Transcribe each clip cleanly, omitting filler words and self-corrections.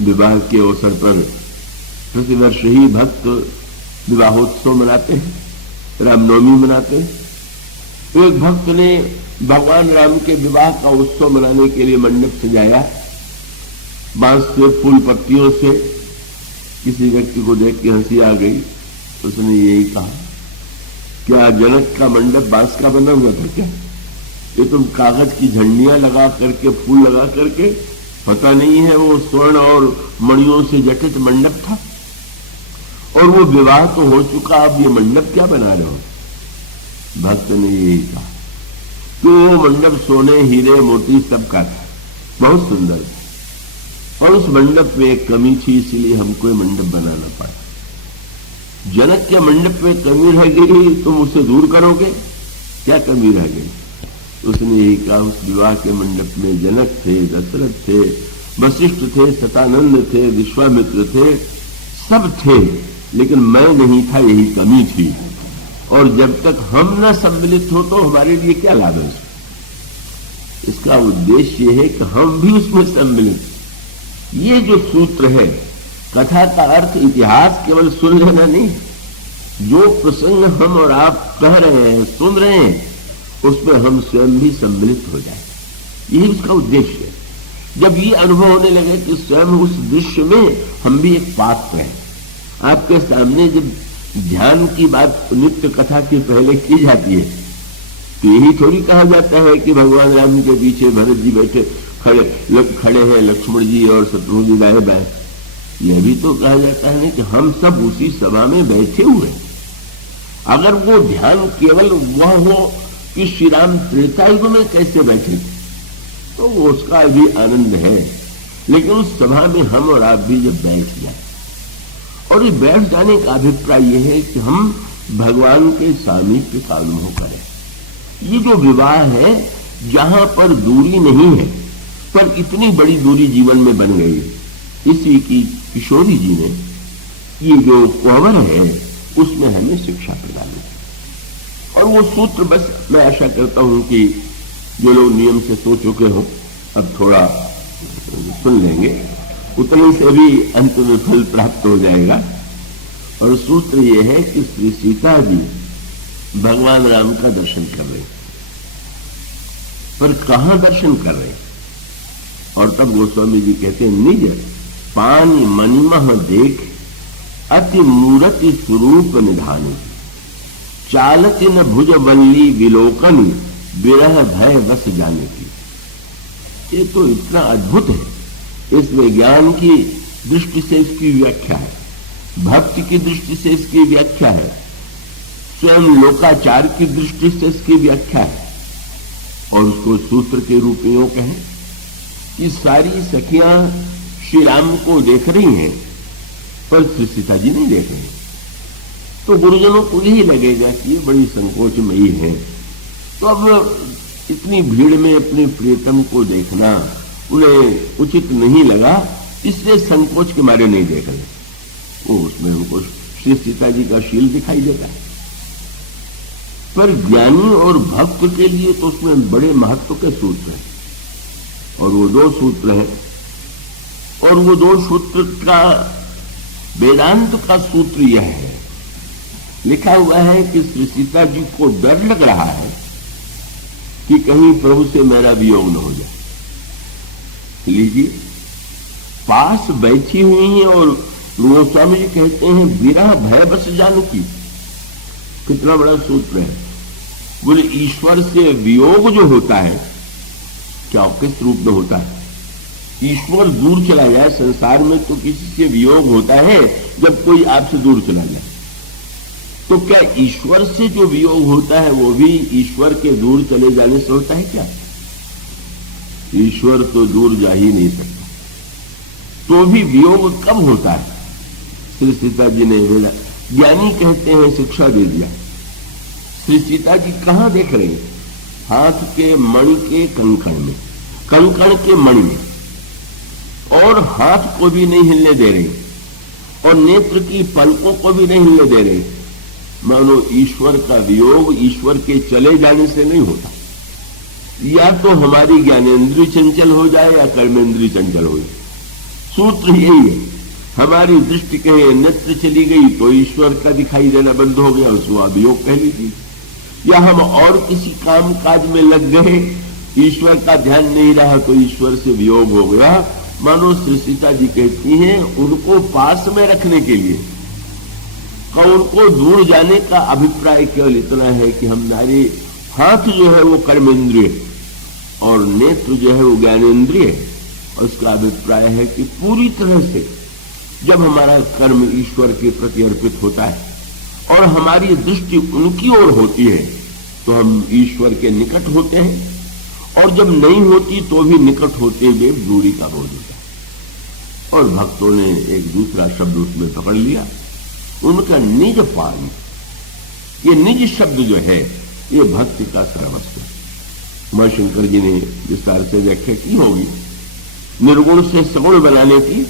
विवाह के अवसर पर प्रतिवर्ष ही भक्त विवाहोत्सव मनाते हैं, रामनवमी मनाते हैं। एक भक्त ने भगवान राम के विवाह का उत्सव मनाने के लिए मंडप सजाया, बांस से, फूल पत्तियों से। किसी व्यक्ति को देख के हंसी आ गई। उसने यही कहा, क्या जनक का मंडप बांस का बना हुआ था क्या? ये तुम कागज की झंडियां लगा करके, फूल लगा करके, पता नहीं है वो स्वर्ण और मणियों से जटित मंडप था। और वो विवाह तो हो चुका, अब ये मंडप क्या बना रहे हो? भक्त ने यही कहा कि वो मंडप सोने, हीरे, मोती सब का था, बहुत सुंदर था, और उस मंडप में एक कमी थी, इसीलिए हमको ये मंडप बनाना पड़ा। जनक के मंडप में कमी रह गई, तुम उसे दूर करोगे? क्या कमी रह गई? उसने यही कहा, उस विवाह के मंडप में जनक थे, दशरथ थे, वशिष्ठ थे, सतानंद थे, विश्वामित्र थे, सब थे, लेकिन मैं नहीं था, यही कमी थी। और जब तक हम न सम्मिलित हो तो हमारे लिए क्या लाभ है? इसका उद्देश्य यह है कि हम भी उसमें सम्मिलित। ये जो सूत्र है, कथा का अर्थ इतिहास केवल सुन लेना नहीं, जो प्रसंग हम और आप कह रहे हैं, सुन रहे हैं, उसमें हम स्वयं भी सम्मिलित हो जाए, यही उसका उद्देश्य है। जब ये अनुभव होने लगे कि स्वयं उस दृश्य में हम भी एक पात्र हैं। आपके सामने जब ध्यान की बात नित्य कथा के पहले की जाती है तो यही थोड़ी कहा जाता है कि भगवान राम के पीछे भरत जी बैठे खड़े हैं, लक्ष्मण जी और शत्रुघ्न जी दाएं बाएं। यह भी तो कहा जाता है कि हम सब उसी सभा में बैठे हुए। अगर वो ध्यान केवल वह हो कि श्री राम त्रेता युग में कैसे बैठे, तो वो उसका भी आनंद है। लेकिन उस सभा में हम और आप भी जब बैठ जाए, और ये बैठ जाने का अभिप्राय यह है कि हम भगवान के सामीप्य का अनुभव करें। ये जो विवाह है, जहां पर दूरी नहीं है, पर इतनी बड़ी दूरी जीवन में बन गई, इसी की किशोरी जी ने ये जो कोहबर है उसमें हमें शिक्षा प्रदान की। और वो सूत्र बस मैं आशा करता हूं कि जो लोग नियम से सो चुके हो अब थोड़ा सुन लेंगे, उतने से भी अंत में फल प्राप्त हो जाएगा। और सूत्र यह है कि श्री सीता जी भगवान राम का दर्शन कर रहे, पर कहां दर्शन कर रहे? और तब गोस्वामी जी कहते हैं, निज पानी मणिमह देख अति मूर्ति स्वरूप निधानी, चालति न भुज बल्ली विलोकन विरह भय बस जाने की। ये तो इतना अद्भुत है। इसमें ज्ञान की दृष्टि से इसकी व्याख्या है, भक्ति की दृष्टि से इसकी व्याख्या है, स्वयं लोकाचार की दृष्टि से इसकी व्याख्या है। और उसको सूत्र के रूप में यूं कहें कि सारी सखियां श्री राम को देख रही हैं, पर श्री सीता जी नहीं देख रही। तो गुरुजनों को यही लगेगा कि ये बड़ी संकोचमयी है, तो अब इतनी भीड़ में अपने प्रियतम को देखना उन्हें उचित नहीं लगा, इसलिए संकोच के मारे नहीं देख रहे। वो उसमें उनको श्री सीता जी का शील दिखाई देता है। पर ज्ञानी और भक्त के लिए तो उसमें बड़े महत्व के सूत्र हैं, और वो दो सूत्र हैं। और वो दो सूत्र का वेदांत का सूत्र यह है, लिखा हुआ है कि श्री सीता जी को डर लग रहा है कि कहीं प्रभु से मेरा वियोग न हो जाए। लीजिए, पास बैठी हुई हैं और गोस्वामी जी कहते हैं विरह भय बस जानकी। कितना बड़ा सूत्र है। बोले ईश्वर से वियोग जो होता है, क्या किस रूप में होता है? ईश्वर दूर चला जाए, संसार में तो किसी से वियोग होता है जब कोई आपसे दूर चला जाए। तो क्या ईश्वर से जो वियोग होता है वो भी ईश्वर के दूर चले जाने से होता है क्या? ईश्वर तो दूर जा ही नहीं सकता। तो भी वियोग कब होता है? श्री सीता जी ने ज्ञानी कहते हैं शिक्षा दे दिया। श्री सीता जी कहां देख रहे हैं? हाथ के मणि के कंकण में, कंकण के मणि में, और हाथ को भी नहीं हिलने दे रहे, और नेत्र की पलकों को भी नहीं हिलने दे रहे। मानो ईश्वर का वियोग ईश्वर के चले जाने से नहीं होता। या तो हमारी ज्ञानेन्द्रिय चंचल हो जाए या कर्मेंद्रिय चंचल हो जाए। सूत्र यही है। हमारी दृष्टि कहीं अन्यत्र चली गई तो ईश्वर का दिखाई देना बंद हो गया, उसको अभियोग कह लीजिए। या हम और किसी काम काज में लग गए, ईश्वर का ध्यान नहीं रहा तो ईश्वर से वियोग हो गया। मानो श्री सीता जी कहती हैं उनको पास में रखने के लिए का उनको दूर जाने का अभिप्राय केवल इतना है कि हमारे हाथ जो है वो कर्मेंद्रिय और नेत्र जो है वो ज्ञानेन्द्रिय। उसका अभिप्राय है कि पूरी तरह से जब हमारा कर्म ईश्वर के प्रति अर्पित होता है और हमारी दृष्टि उनकी ओर होती है तो हम ईश्वर के निकट होते हैं, और जब नहीं होती तो भी निकट होते हुए दूरी का बोध होता है। और भक्तों ने एक दूसरा शब्द उसमें पकड़ लिया, उनका निज पान। ये निज शब्द जो है ये भक्ति का सर्वस्व है। मां शंकर जी ने विस्तार से व्याख्या की होगी निर्गुण से सगुण बनाने की,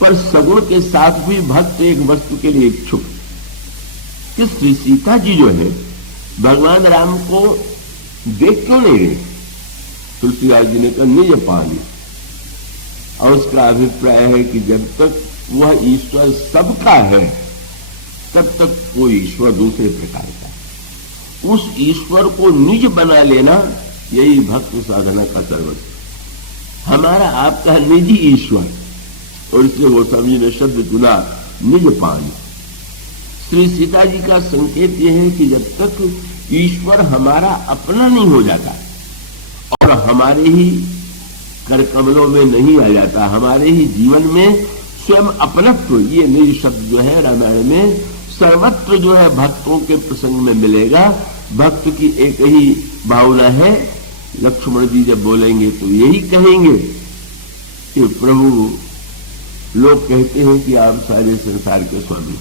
पर सगुण के साथ भी भक्त एक वस्तु के लिए इच्छुक। कि श्री सीता जी जो है भगवान राम को देख क्यों नहीं रहे? तुलसीदास जी ने कहा निज पानी, और उसका अभिप्राय है कि जब तक वह ईश्वर सबका है तब तक वो ईश्वर दूसरे प्रकार का है। उस ईश्वर को निज बना लेना यही भक्त साधना का सर्वस्व। हमारा आपका निजी ईश्वर, और इसलिए वो स्वामी ने शब्द चुना निज पान। श्री सीता जी का संकेत यह है कि जब तक ईश्वर हमारा अपना नहीं हो जाता और हमारे ही कर कमलों में नहीं आ जाता, हमारे ही जीवन में स्वयं अपनत्व, ये निज शब्द जो है रामायण में सर्वत्र जो है भक्तों के प्रसंग में मिलेगा। भक्त की एक ही भावना है। लक्ष्मण जी जब बोलेंगे तो यही कहेंगे कि प्रभु, लोग कहते हैं कि आप सारे संसार के स्वामी,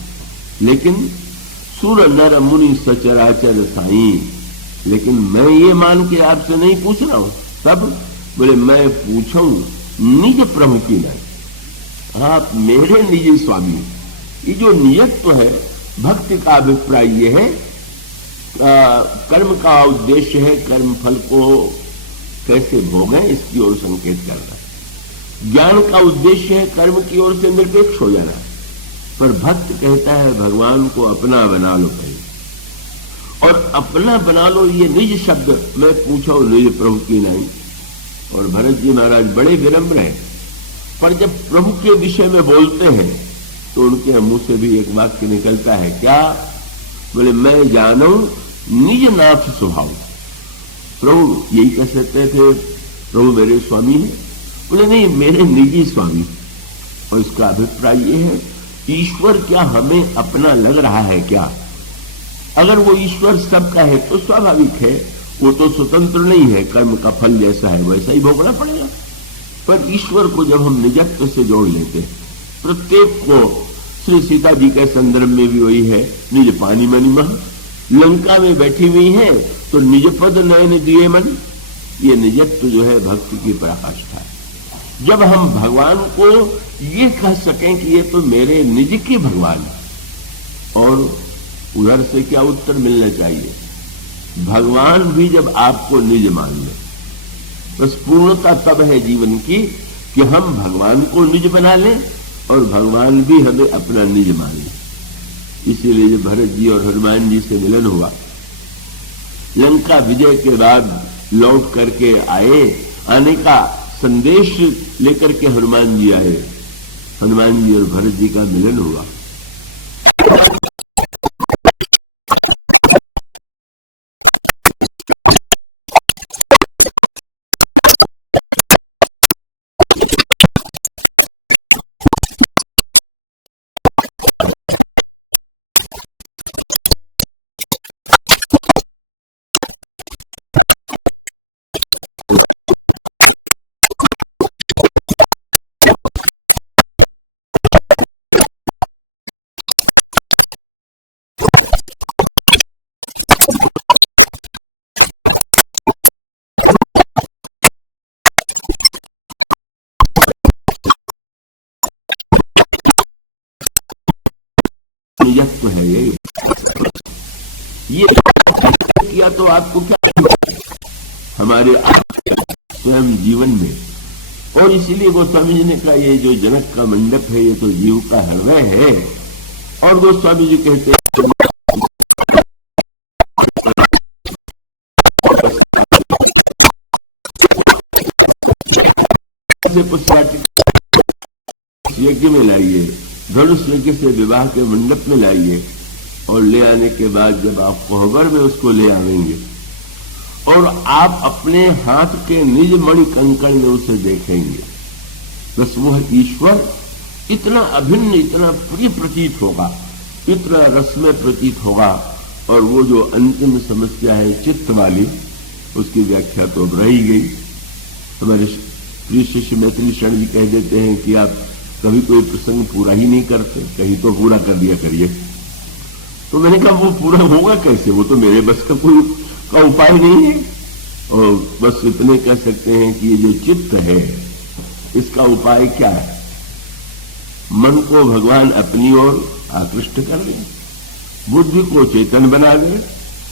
लेकिन सुर नर मुनि सचराचर साईं, लेकिन मैं ये मान के आपसे नहीं पूछ रहा हूं। तब बोले मैं पूछूं निज प्रभु की नहीं, आप मेरे निजी स्वामी। ये जो नियत्व है भक्ति का अभिप्राय ये है, कर्म का उद्देश्य है कर्म फल को कैसे भोगें इसकी ओर संकेत करना। ज्ञान का उद्देश्य है कर्म की ओर से निरपेक्ष हो जाना। पर भक्त कहता है भगवान को अपना बना लो पहले, और अपना बना लो ये निज शब्द मैं पूछो निज प्रभु की नहीं। और भरत जी महाराज बड़े विनम्र हैं, पर जब प्रभु के विषय में बोलते हैं तो उनके मुंह से भी एक वाक्य निकलता है, क्या? बोले मैं जानो निज नाथ स्वभाव। प्रभु यही कह सकते थे प्रभु मेरे स्वामी हैं? बोले नहीं, मेरे निजी स्वामी। और इसका अभिप्राय यह है ईश्वर क्या हमें अपना लग रहा है क्या? अगर वो ईश्वर सबका है तो स्वाभाविक है, वो तो स्वतंत्र नहीं है, कर्म का फल जैसा है वैसा ही भोगना पड़ेगा। पर ईश्वर को जब हम निजत्व से जोड़ लेते हैं, प्रत्येक को, श्री सीता जी के संदर्भ में भी वही है, निज पानी मनि मह, लंका में बैठी हुई है तो निज पद नयन दिए मन। ये निजत्व जो है भक्ति की पराकाष्ठा है। जब हम भगवान को ये कह सकें कि ये तो मेरे निज के भगवान है, और उधर से क्या उत्तर मिलना चाहिए? भगवान भी जब आपको निज मान ले, बस पूर्णता तब है जीवन की कि हम भगवान को निज बना लें और भगवान भी हमें अपना निज मान ले। इसीलिए जब भरत जी और हनुमान जी से मिलन हुआ, लंका विजय के बाद लौट करके आने का संदेश लेकर के हनुमान जी आए, हनुमान जी और भरत जी का मिलन हुआ। निजत्व है ये किया तो आपको क्या हमारे स्वयं जीवन में और इसीलिए गोस्वामी जी ने कहा ये जो जनक का मंडप है ये तो जीव का हृदय है। और गोस्वामी जी कहते हैं यज्ञ में लाइए, धनुष यज्ञ से विवाह के मंडप में लाइए, और ले आने के बाद जब आप कोहबर में उसको ले आवेंगे और आप अपने हाथ के निज मणि कंकण में उसे देखेंगे, बस वह ईश्वर इतना अभिन्न, इतना प्रिय प्रतीत होगा, इतना रसमय प्रतीत होगा। और वो जो अंतिम समस्या है चित्त वाली, उसकी व्याख्या तो अब रही गई। हमारे प्रिय शिष्य मैत्री शरण जी कह देते हैं कि आप कभी कोई प्रसंग पूरा ही नहीं करते, कहीं तो पूरा कर दिया करिए। तो मैंने कहा वो पूरा होगा कैसे, वो तो मेरे बस का कोई का उपाय नहीं है। और बस इतने कह सकते हैं कि ये जो चित्त है इसका उपाय क्या है, मन को भगवान अपनी ओर आकृष्ट कर दे, बुद्धि को चेतन बना दे,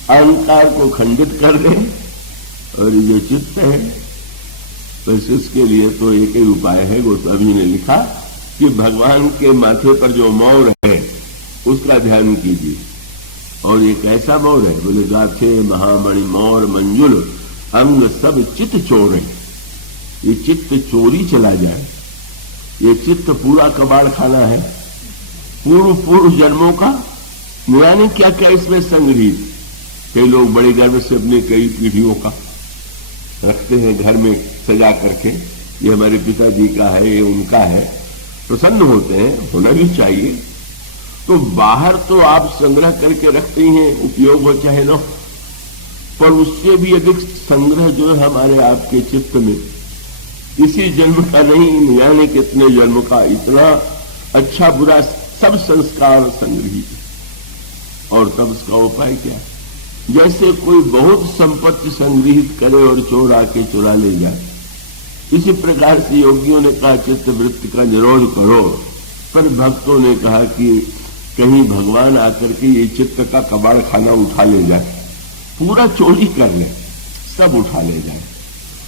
अहंकार को खंडित कर दे। और ये जो चित्त है बस इसके लिए तो एक ही उपाय है। गोस्वामी ने लिखा कि भगवान के माथे पर जो मौर है उसका ध्यान कीजिए। और ये कैसा मौर है, बोले गाथे महामणि मौर मंजुल अंग सब चित्त चोर है। ये चित्त चोरी चला जाए, ये चित्त पूरा कबाड़ खाना है, पूर्व जन्मों का, यानी क्या क्या इसमें संग्रहित। कई लोग बड़े गर्व से अपने कई पीढ़ियों का रखते हैं घर में सजा करके, ये हमारे पिताजी का है, ये उनका है, प्रसन्न होते हैं, होना भी चाहिए। तो बाहर तो आप संग्रह करके रखते ही हैं, उपयोग हो चाहे न, पर उससे भी अधिक संग्रह जो है हमारे आपके चित्त में इसी जन्म का नहीं, यानी कितने जन्म का इतना अच्छा बुरा सब संस्कार संग्रहित। और तब उसका उपाय क्या, जैसे कोई बहुत संपत्ति संग्रहित करे और चोर आके चुरा ले जाए, इसी प्रकार से योगियों ने कहा चित्त वृत्ति का निरोध करो। पर भक्तों ने कहा कि कहीं भगवान आकर के ये चित्त का कबाड़ खाना उठा ले जाए, पूरा चोरी कर ले, सब उठा ले जाए।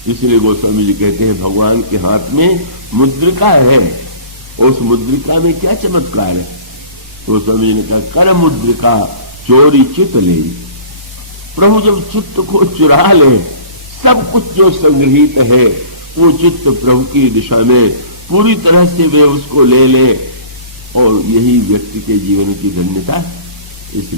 इसलिए गोस्वामी जी कहते हैं भगवान के हाथ में मुद्रिका है, उस मुद्रिका में क्या चमत्कार है। गोस्वामी जी ने कहा कर मुद्रिका चोरी चित्त ले। प्रभु जब चित्त को चुरा ले, सब कुछ जो संग्रहित है वो चित्त प्रभु की दिशा में पूरी तरह से वे उसको ले ले, और यही व्यक्ति के जीवन की धन्यता। इसलिए